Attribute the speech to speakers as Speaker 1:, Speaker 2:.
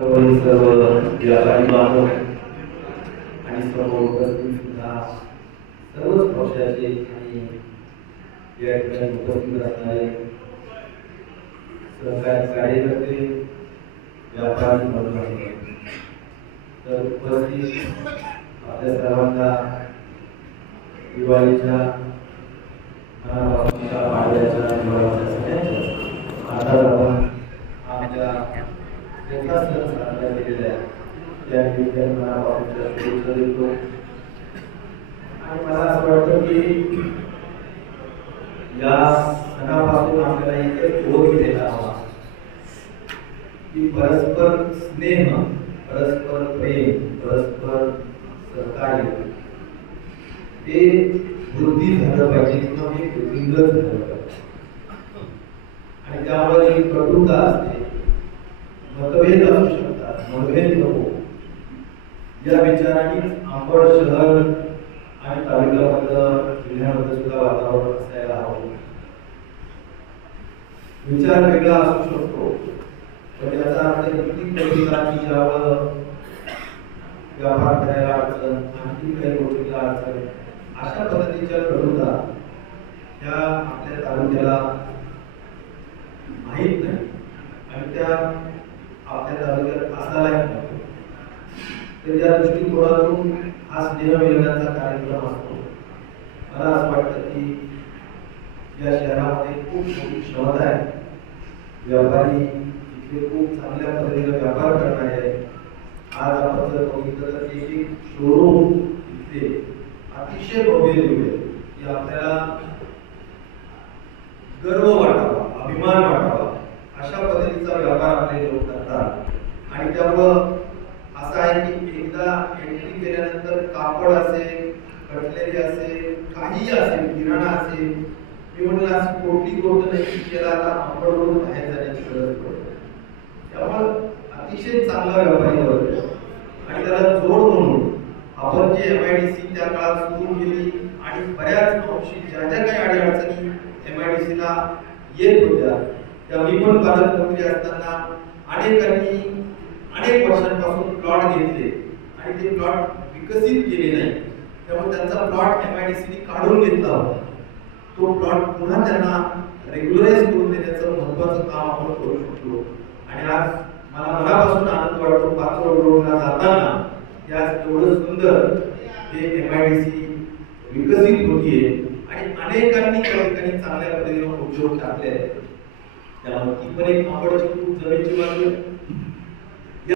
Speaker 1: सर्व व्यापारी बांधव आणि सर्व उपस्थित सुद्धा सर्वच पक्षाचे आणि या ठिकाणी उपस्थित असणारे सहकारी कार्यकर्ते व्यापारी बंधू तर उपस्थित आपल्या सर्वांना दिवाळीच्या मनापासूनच्या पाडव्याच्या आता आपण आपल्या मोठा सण आहे त्या शुभेच्छा देतो आणि मला असं वाटतं की या सणापासून आपल्याला बोध घ्यायला हवा की परस्पर स्नेह परस्पर प्रेम परस्पर सहकार्य ते वृद्धी झालं पाहिजे किंवा हे वृद्धिंगत झालं पाहिजे आणि त्यामुळे जी कटुता असते. मतभेद असू शकतात मतभेद नको. या विचाराने आंबड शहर आणि तालुक्यामधलं जिल्ह्यामध्ये सुद्धा वातावरण असायला हवं. विचार वेगळा असू शकतो पण याचा अर्थ किती प्रतिकारांची यावं व्यापार करायला अडचण आणखी काही गोष्टीला अडचण अशा पद्धतीच्या कटुता ह्या आपल्या तालुक्याला माहीत नाही. आणि त्या आपल्या तालुक्यात असायला तर या दृष्टिकोनातून हा स्नेह कार्यक्रम असतो. मला असं वाटतं की या शहरामध्ये खूप मोठी क्षमता आहे. व्यापारी इथे खूप चांगल्या पद्धतीने व्यापार करणारे आहेत. आज आपण जर बघितलं तर एक एक शोरूम इथे अतिशय भव्य दिले की आपल्याला गर्व वाटावा अभिमान वाटावा. व्यवहारामध्ये लोक करतात. आणि त्यामुळं असं आहे की एकदा एंट्री केल्यानंतर कापड असेल कटलेरी असेल काहीही असेल किराणा असेल मी म्हणलं असं कोणती गोष्ट नाही त्याला आता आंबडवरून बाहेर जाण्याची गरज पडते त्यामुळं अतिशय चांगला व्यापारी होतो आणि त्याला जोड म्हणून आपण जे एम आय डी सी त्या काळात सुरू केली आणि बऱ्याच अंशी ज्या ज्या काही अडीअडचणी एम आय डी सीला येत होत्या त्या मी पण पालकमंत्री असताना अनेकांनी अनेक वर्षांपासून प्लॉट घेतले आणि ते प्लॉट विकसित केले नाही. त्यामुळे त्यांचा प्लॉट एम आय डी सीने काढून घेतला होता. तो प्लॉट पुन्हा त्यांना रेग्युलराईज करून देण्याचं महत्वाचं काम आपण करू शकतो आणि आज मला मनापासून आनंद वाटतो पाचवड रोडला जाताना या एवढं सुंदर हे एम आय डी सी विकसित होतीये. आणि अनेकांनी त्या ठिकाणी चांगल्या पद्धतीने उद्योग टाकले आहेत त्याला ती पण एक आवडची खूप जमेची बाजू